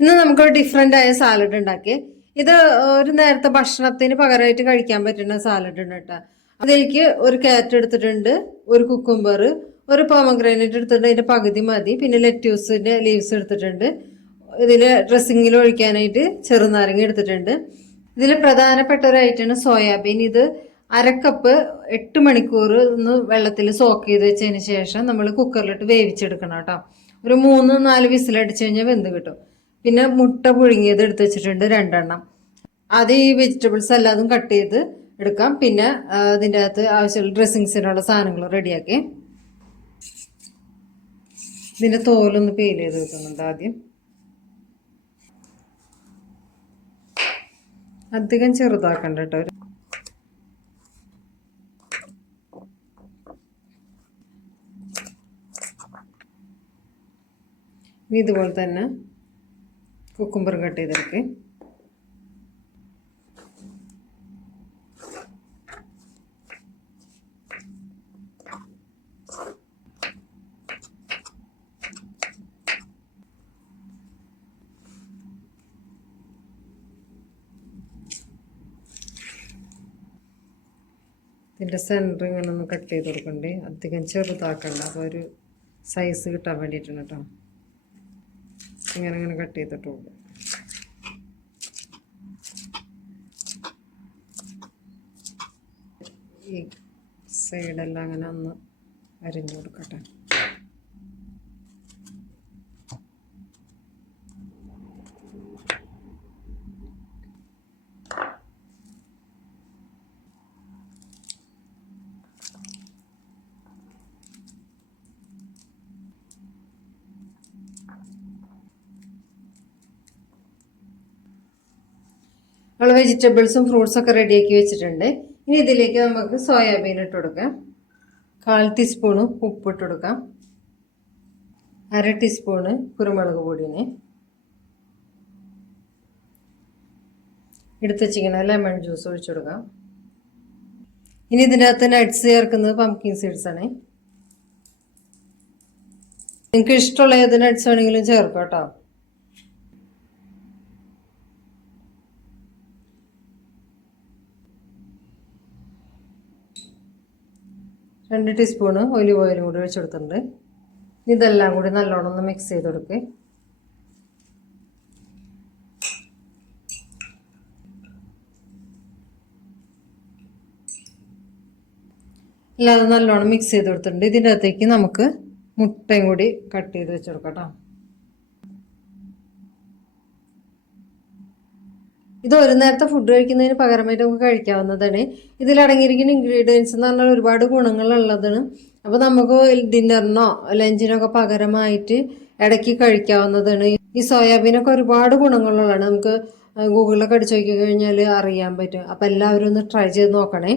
ഇന്ന് നമുക്കൊരു ഡിഫറെന്റ് ആയ സാലഡ് ഉണ്ടാക്കി ഇത് ഒരു നേരത്തെ ഭക്ഷണത്തിന് പകരമായിട്ട് കഴിക്കാൻ പറ്റുന്ന സാലഡ് ഉണ്ട് കേട്ടോ. അതിലേക്ക് ഒരു കാരറ്റ് എടുത്തിട്ടുണ്ട് ഒരു കുക്കുംബർ ഒരു പോമഗ്രാനൈറ്റ് എടുത്തിട്ടുണ്ട് അതിന്റെ പകുതി മതി. പിന്നെ ലെറ്റ്യൂസിന്റെ ലീവ്സ് എടുത്തിട്ടുണ്ട്. ഇതിൽ ഡ്രസ്സിങ്ങിൽ ഒഴിക്കാനായിട്ട് ചെറുനാരങ്ങ എടുത്തിട്ടുണ്ട്. ഇതിൽ പ്രധാനപ്പെട്ട ഒരു ഐറ്റമാണ് സോയാബീൻ ഇത് അരക്കപ്പ് എട്ട് മണിക്കൂർ ഒന്ന് വെള്ളത്തിൽ സോക്ക് ചെയ്ത് വെച്ചതിന് ശേഷം നമ്മൾ കുക്കറിലിട്ട് വേവിച്ചെടുക്കണം കേട്ടോ. ഒരു മൂന്ന് നാല് വിസിലടിച്ച് കഴിഞ്ഞാൽ വെന്ത് കിട്ടും. പിന്നെ മുട്ട പുഴുങ്ങിയത് എടുത്ത് വെച്ചിട്ടുണ്ട് രണ്ടെണ്ണം. അത് ഈ വെജിറ്റബിൾസ് എല്ലാതും കട്ട് ചെയ്ത് എടുക്കാം. പിന്നെ ഇതിന്റെ അകത്ത് ആവശ്യമുള്ള ഡ്രസ്സിങ്സിനുള്ള സാധനങ്ങൾ റെഡിയാക്കി. ഇതിന്റെ തോലൊന്ന് പീൽ ചെയ്ത് വെക്കുന്നുണ്ട് ആദ്യം. അധികം ചെറുതാക്കണ്ട കേട്ടോ. ഇതുപോലെ തന്നെ കുക്കുംബർ കട്ട് ചെയ്തെടുക്ക്. ഇതിന്റെ സെന്റർ ഇങ്ങനെ ഒന്ന് കട്ട് ചെയ്ത് കൊടുക്കണ്ടേ? അധികം ചെറുതാക്കണ്ട. അപ്പോൾ ഒരു സൈസ് കിട്ടാൻ വേണ്ടിയിട്ടാണ് കേട്ടോ ഇങ്ങനെ ഇങ്ങനെ കട്ട് ചെയ്തിട്ടുള്ളൂ ഈ സൈഡെല്ലാം അങ്ങനെ ഒന്ന് അരിഞ്ഞു കൊടുക്കട്ടെ. നമ്മൾ വെജിറ്റബിൾസും ഫ്രൂട്ട്സൊക്കെ റെഡിയാക്കി വെച്ചിട്ടുണ്ട്. ഇനി ഇതിലേക്ക് നമുക്ക് സോയാബീൻ ഇട്ട് കൊടുക്കാം. കാൽ ടീസ്പൂണ് ഉപ്പ് ഇട്ട് കൊടുക്കാം. അര ടീസ്പൂണ് കുരുമുളക് പൊടിന്. എടുത്ത് വെച്ചിങ്ങനെ ലെമൺ ജ്യൂസ് ഒഴിച്ചു കൊടുക്കാം. ഇനി അകത്ത് നട്ട്സ് ചേർക്കുന്നത് പംകിൻ സീഡ്സ് ആണ്. നിങ്ങൾക്ക് ഇഷ്ടമുള്ള ഏത് നട്ട്സ് വേണമെങ്കിലും ചേർക്കാം കേട്ടോ. രണ്ട് ടീസ്പൂണ് ഒലിവ് ഓയിലും കൂടി ഒഴിച്ചു കൊടുത്തിട്ടുണ്ട് ഇതെല്ലാം കൂടി നല്ലോണം ഒന്ന് മിക്സ് ചെയ്ത് കൊടുക്കുക എല്ലാം നല്ലോണം മിക്സ് ചെയ്ത് കൊടുത്തിട്ടുണ്ട് ഇതിന്റെ അകത്തേക്ക് നമുക്ക് മുട്ടയും കൂടി കട്ട് ചെയ്ത് വെച്ച് കൊടുക്കാം കേട്ടോ. ഇത് ഒരു നേരത്തെ ഫുഡ് കഴിക്കുന്നതിന് പകരമായിട്ട് നമുക്ക് കഴിക്കാവുന്നതാണ്. ഇതിൽ അടങ്ങിയിരിക്കുന്ന ഇൻഗ്രീഡിയൻസ് എന്ന് പറഞ്ഞാൽ ഒരുപാട് ഗുണങ്ങളുള്ളതാണ്. അപ്പോൾ നമുക്ക് ഡിന്നറിനോ ലഞ്ചിനോ ഒക്കെ പകരമായിട്ട് ഇടയ്ക്ക് കഴിക്കാവുന്നതാണ്. ഈ സോയാബീനൊക്കെ ഒരുപാട് ഗുണങ്ങളുള്ളതാണ്. നമുക്ക് ഗൂഗിളിലൊക്കെ അടിച്ചു നോക്കി കഴിഞ്ഞാൽ അറിയാൻ പറ്റും. അപ്പോൾ എല്ലാവരും ഒന്ന് ട്രൈ ചെയ്ത് നോക്കണേ.